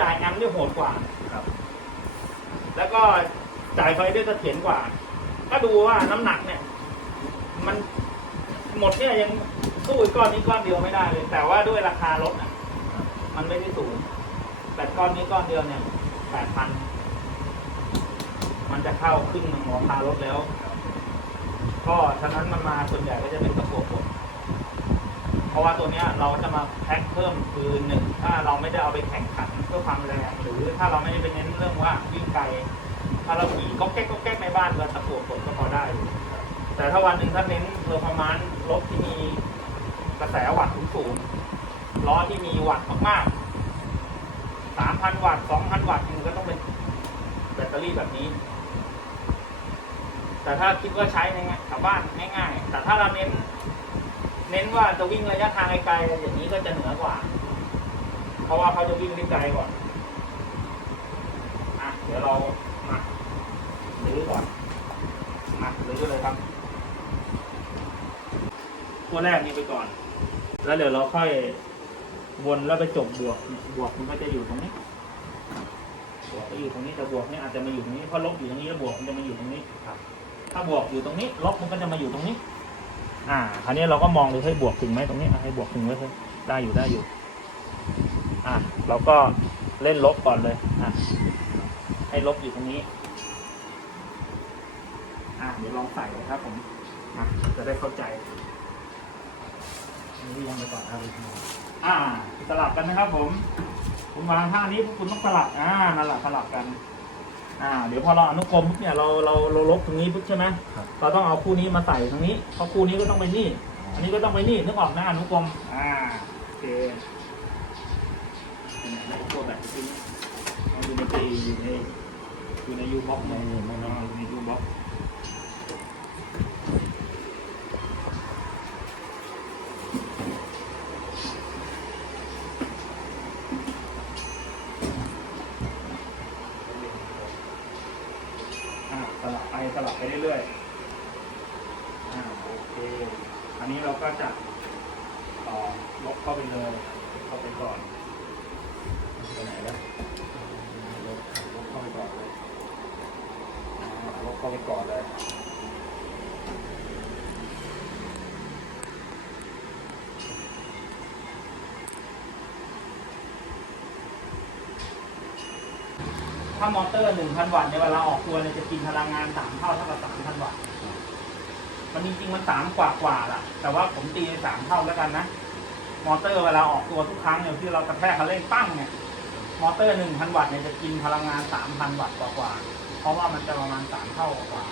จ่ายแอมป์ด้วยโหดกว่าครับ แล้วก็จ่ายไฟด้วยเสถียรกว่า ก็ดูว่าน้ำหนักเนี่ย มันหมดเนี่ยยังสู้อีกก้อนนี้ก้อนเดียวไม่ได้เลย แต่ว่าด้วยราคารถอะ มันไม่ได้สูงแต่ก้อนนี้ก้อนเดียวเนี่ยแปดพันมันจะเข้าครึ่งหนึ่งของราคารถแล้ว ก็ฉะนั้นมันมาส่วนใหญ่ก็จะเป็นตะกั่วกดเพราะว่าตัวเนี้ยเราจะมาแพ็คเพิ่มคือหนึ่งถ้าเราไม่ได้เอาไปแข่งขันเพื่อความแรงหรือถ้าเราไม่ได้ไปเน้นเรื่องว่าวิ่งไกลถ้าเราขี่ก็แก๊กก็แก๊กในบ้านเราตะกัวกดก็พอได้ แต่ถ้าวันหนึ่งถ้าเน้นเพอร์ฟอร์มานซ์รถที่มีกระแสวัตต์สูงๆล้อที่มีวัตต์มากๆสามพันวัตต์สองพันวัตต์มันก็ต้องเป็นแบตเตอรี่แบบนี้ แต่ถ้าคิดว่าใช้ในงานแถวบ้านง่ายๆ แต่ถ้าเราเน้น เน้นว่าจะวิ่งระยะทางไกลๆอย่างนี้ก็จะเหนือกว่า เพราะว่าเขาจะวิ่งได้ไกลก่อน อะ เดี๋ยวเรามาลื้อก่อนมาลื้อเลยครับตัวแรกนี้ไปก่อน แล้วเดี๋ยวเราค่อยวนแล้วไปจบบวก บวกมันก็จะอยู่ตรงนี้ บวกก็อยู่ตรงนี้แต่บวกเนี่ยอาจจะมาอยู่ตรงนี้เพราะลบอยู่ตรงนี้แล้วบวกมันจะมาอยู่ตรงนี้ครับ ถ้าบวกอยู่ตรงนี้ ลบมันก็จะมาอยู่ตรงนี้ อ่า คราวนี้เราก็มองดูให้บวกถึงไหมตรงนี้อะให้บวกถึงไว้เถอะได้อยู่ได้อยู่อะ เราก็เล่นลบก่อนเลยอะให้ลบอยู่ตรงนี้ อะเดี๋ยวลองใส่นะครับผมอะจะได้เข้าใจนี่ยังไปก่อนเอาไปอ่าสลับกันนะครับ ผม คุณวางท่านี้พวกคุณต้องสลับอ่านั่นแหละสลับกัน อ่า เดี๋ยวพอเราอนุกรมปุ๊บเนี่ยเราเราเราลบตรงนี้ปุ๊บใช่ไหมครับเราต้องเอาคู่นี้มาใส่ตรงนี้เพราะคู่นี้ก็ต้องไปนี่ อันนี้ก็ต้องไปนี่นึกออกนะอนุกรมอ่าโอเค แล้วตัวแบบนี้เอาดูมันจะอยู่ในอยู่ในยูบ็อกในอยู่ในยูบ็อกอ่าสลับไปสลับไปเรื่อยๆอ่าโอเค อันนี้เราก็จะต่อลบเข้าไปเลยเข้าไปก่อน ไหนแล้วลบลบเข้าไปก่อนเลยลบเข้าไปก่อนเลยถ้ามอเตอร์ 1,000 วัตต์ในเวลาออกตัวเนี่ยจะกินพลังงาน 3 เท่าเท่ากับ 3,000 วัตต์ มันจริงๆมัน 3 กว่ากว่าล่ะ แต่ว่าผมตีใน3เท่าแล้วกันนะ มอเตอร์เวลาออกตัวทุกครั้งเนี่ยที่เรากระแทกคันเร่งปั้งเนี่ย มอเตอร์1,000วัตต์เนี่ยจะกินพลังงาน3,000วัตต์กว่าๆเพราะว่ามันจะประมาณ3เท่ากว่า